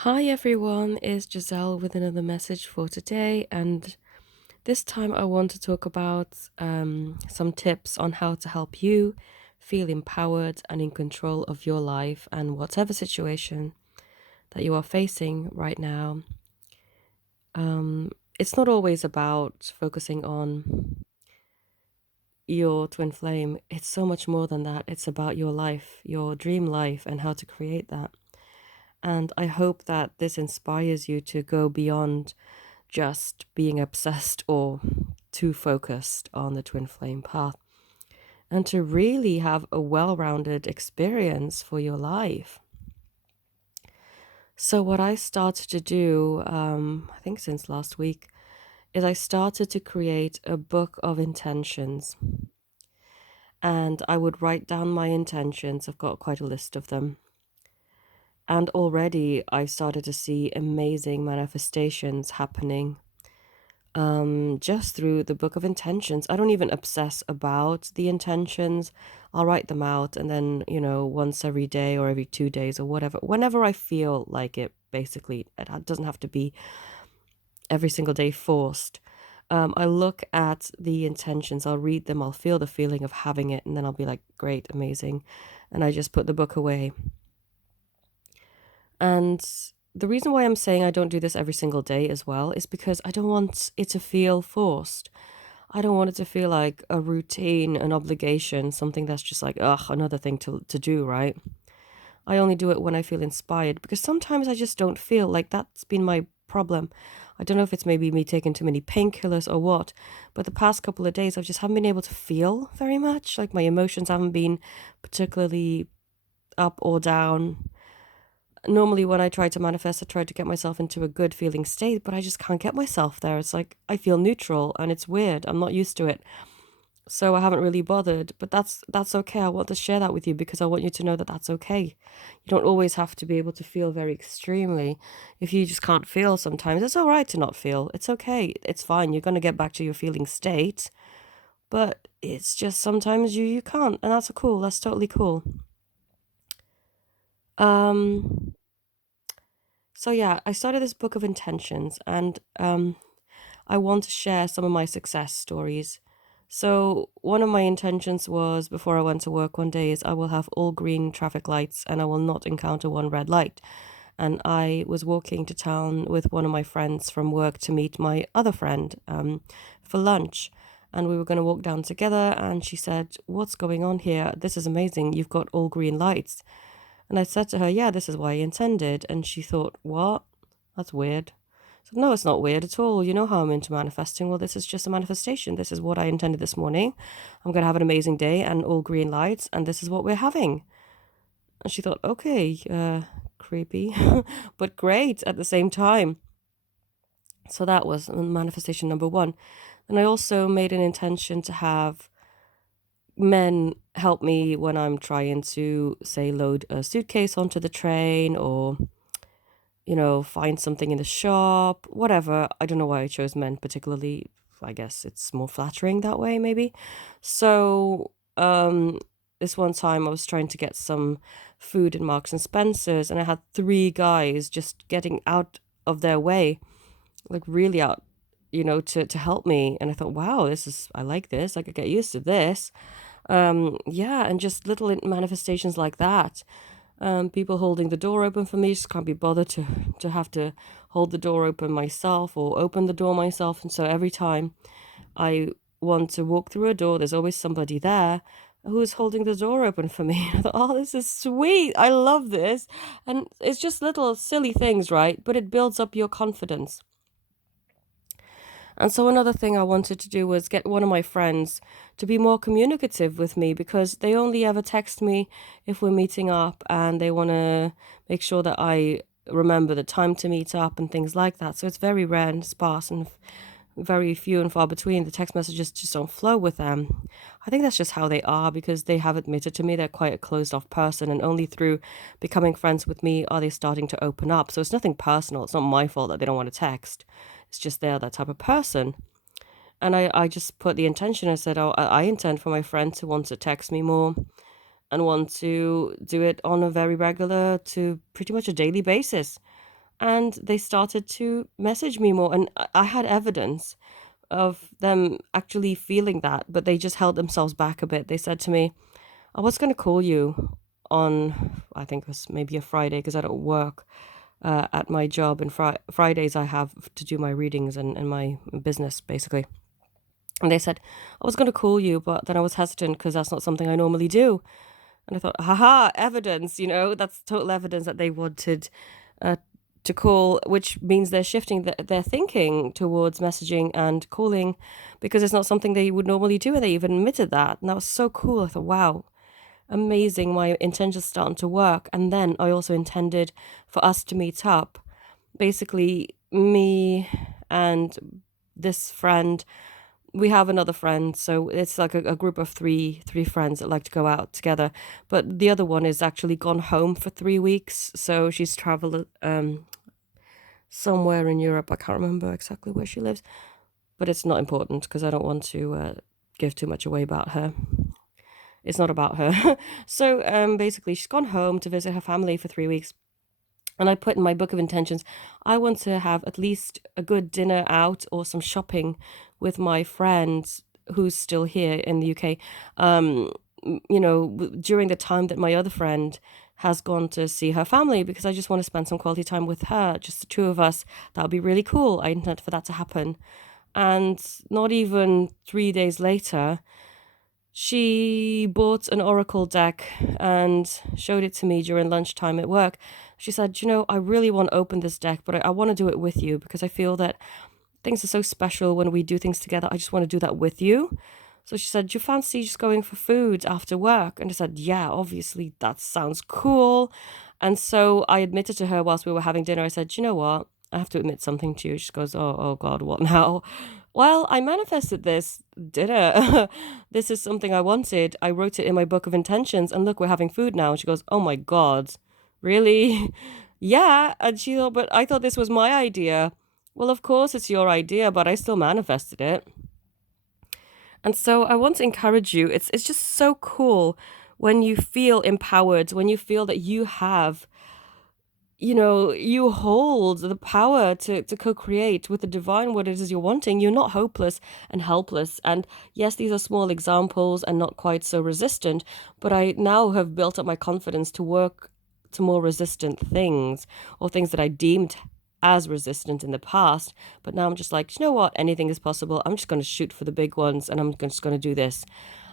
Hi everyone, it's Giselle with another message for today, and this time I want to talk about some tips on how to help you feel empowered and in control of your life and whatever situation that you are facing right now. It's not always about focusing on your twin flame, it's so much more than that. It's about your life, your dream life, and how to create that. And I hope that this inspires you to go beyond just being obsessed or too focused on the twin flame path and to really have a well rounded experience for your life. So, what I started to do, I think since last week, is I started to create a book of intentions. And I would write down my intentions. I've got quite a list of them. And already I've started to see amazing manifestations happening just through the book of intentions. I don't even obsess about the intentions. I'll write them out and then, once every day or every 2 days or whatever, whenever I feel like it, basically. Doesn't have to be every single day forced. I look at the intentions, I'll read them, I'll feel the feeling of having it, and then I'll be like, great, amazing. And I just put the book away. And the reason why I'm saying I don't do this every single day as well is because I don't want it to feel forced. I don't want it to feel like a routine, an obligation, something that's just like, ugh, another thing to do, right? I only do it when I feel inspired because sometimes I just don't feel like that's been my problem. I don't know if it's maybe me taking too many painkillers or what, but the past couple of days I just haven't been able to feel very much. Like my emotions haven't been particularly up or down. Normally when I try to manifest, I try to get myself into a good feeling state, but I just can't get myself there. It's like I feel neutral and it's weird. I'm not used to it. So I haven't really bothered, but that's okay. I want to share that with you because I want you to know that that's okay. You don't always have to be able to feel very extremely. If you just can't feel sometimes, it's all right to not feel. It's okay. It's fine. You're going to get back to your feeling state, but it's just sometimes you can't, and that's cool. That's totally cool. Um so yeah, I started this book of intentions and I want to share some of my success stories. So, one of my intentions was before I went to work one day is I will have all green traffic lights and I will not encounter one red light. And I was walking to town with one of my friends from work to meet my other friend for lunch. And we were going to walk down together. And she said, "What's going on here? This is amazing. You've got all green lights." And I said to her, "Yeah, this is what I intended." And she thought, "What? That's weird." So, no, it's not weird at all. You know how I'm into manifesting. Well, this is just a manifestation. This is what I intended this morning. I'm going to have an amazing day and all green lights, and this is what we're having. And she thought, okay, creepy, but great at the same time. So that was manifestation number one. And I also made an intention to have men help me when I'm trying to, say, load a suitcase onto the train or find something in the shop, whatever. I don't know why I chose men particularly. I guess it's more flattering that way, maybe. So, this one time I was trying to get some food in Marks and Spencer's, and I had three guys just getting out of their way, like really out, to help me. And I thought, wow, I like this. I could get used to this. Yeah, and just little manifestations like that. People holding the door open for me, just can't be bothered to have to hold the door open myself or open the door myself. And so every time I want to walk through a door, there's always somebody there who is holding the door open for me. I thought, oh, this is sweet. I love this. And it's just little silly things, right? But it builds up your confidence. And so another thing I wanted to do was get one of my friends to be more communicative with me because they only ever text me if we're meeting up and they want to make sure that I remember the time to meet up and things like that. So it's very rare and sparse and very few and far between. The text messages just don't flow with them. I think that's just how they are because they have admitted to me they're quite a closed off person and only through becoming friends with me are they starting to open up. So it's nothing personal. It's not my fault that they don't want to text. It's just they're that type of person. And I just put the intention. I said, oh, I intend for my friend to want to text me more and want to do it on a very regular to pretty much a daily basis. and they started to message me more. And I had evidence of them actually feeling that, but they just held themselves back a bit. They said to me, I was going to call you on, I think it was maybe a Friday because I don't work at my job. And Fridays I have to do my readings and my business, basically. And they said, I was going to call you, but then I was hesitant because that's not something I normally do. And I thought, haha, evidence, that's total evidence that they wanted uh, to call, which means they're shifting their thinking towards messaging and calling because it's not something they would normally do. And they even admitted that. And that was so cool. I thought, wow, amazing. My intention's starting to work. And then I also intended for us to meet up. Basically, me and this friend, we have another friend, so it's like a group of three friends that like to go out together. But the other one is actually gone home for 3 weeks, so she's traveled somewhere in Europe. I can't remember exactly where she lives, but it's not important because I don't want to give too much away about her. It's not about her. So basically, she's gone home to visit her family for 3 weeks. And I put in my book of intentions, I want to have at least a good dinner out or some shopping with my friend who's still here in the UK. During the time that my other friend has gone to see her family, because I just want to spend some quality time with her, just the two of us. That would be really cool. I intend for that to happen. And not even 3 days later, she bought an oracle deck and showed it to me during lunchtime at work. She said, I really want to open this deck, but I want to do it with you because I feel that things are so special when we do things together. I just want to do that with you. So she said, do you fancy just going for food after work? And I said, yeah, obviously that sounds cool. And so I admitted to her whilst we were having dinner, I said, you know what? I have to admit something to you. She goes, oh God, what now? Well, I manifested this dinner. This is something I wanted. I wrote it in my book of intentions, and look, we're having food now. And she goes, oh my God, really? Yeah. And she thought, but I thought this was my idea. Well, of course it's your idea, but I still manifested it. And so I want to encourage you. It's just so cool when you feel empowered, when you feel that you have, you hold the power to co-create with the divine what it is you're wanting. You're not hopeless and helpless. And yes, these are small examples and not quite so resistant, but I now have built up my confidence to work to more resistant things or things that I deemed as resistant in the past. But now I'm just like, you know what? Anything is possible. I'm just going to shoot for the big ones and I'm just going to do this.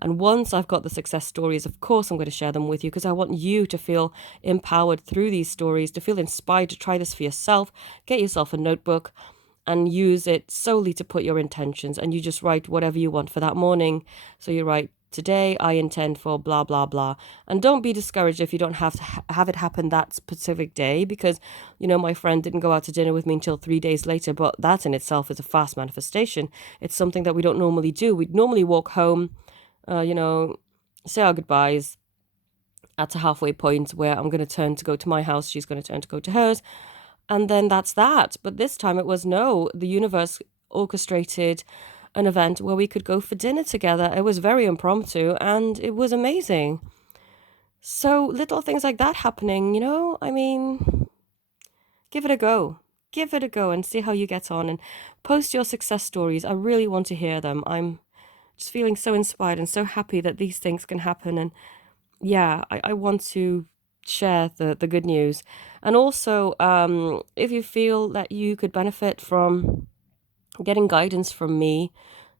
And once I've got the success stories, of course, I'm going to share them with you because I want you to feel empowered through these stories, to feel inspired to try this for yourself. Get yourself a notebook and use it solely to put your intentions. And you just write whatever you want for that morning. So you write, today I intend for blah, blah, blah. And don't be discouraged if you don't have to have it happen that specific day because, my friend didn't go out to dinner with me until 3 days later. But that in itself is a fast manifestation. It's something that we don't normally do. We'd normally walk home, say our goodbyes at a halfway point where I'm going to turn to go to my house, she's going to turn to go to hers, and then that's that. But this time it was no, the universe orchestrated an event where we could go for dinner together. It was very impromptu and it was amazing. So little things like that happening, give it a go. Give it a go and see how you get on and post your success stories. I really want to hear them. I'm just feeling so inspired and so happy that these things can happen. And yeah, I want to share the good news. And also, if you feel that you could benefit from getting guidance from me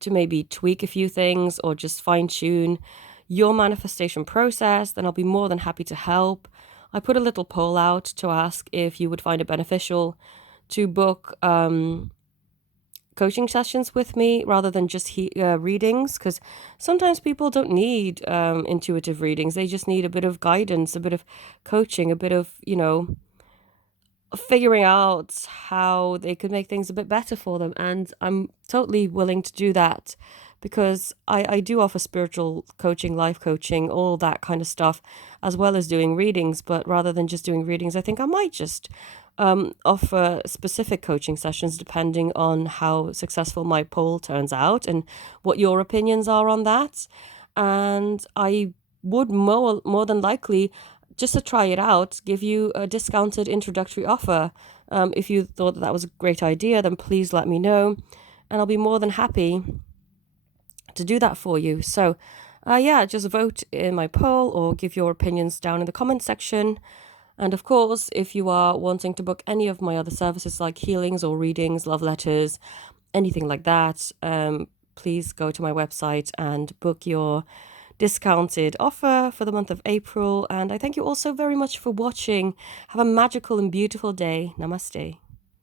to maybe tweak a few things or just fine tune your manifestation process, then I'll be more than happy to help. I put a little poll out to ask if you would find it beneficial to book coaching sessions with me rather than just readings, because sometimes people don't need intuitive readings. They just need a bit of guidance, a bit of coaching, a bit of, figuring out how they could make things a bit better for them. And I'm totally willing to do that because I do offer spiritual coaching, life coaching, all that kind of stuff, as well as doing readings. But rather than just doing readings, I think I might just offer specific coaching sessions depending on how successful my poll turns out and what your opinions are on that. And I would more than likely just to try it out, give you a discounted introductory offer. If you thought that was a great idea, then please let me know, and I'll be more than happy to do that for you. So, yeah, just vote in my poll or give your opinions down in the comment section. And of course, if you are wanting to book any of my other services like healings or readings, love letters, anything like that, please go to my website and book your discounted offer for the month of April. And I thank you all so very much for watching. Have a magical and beautiful day. Namaste.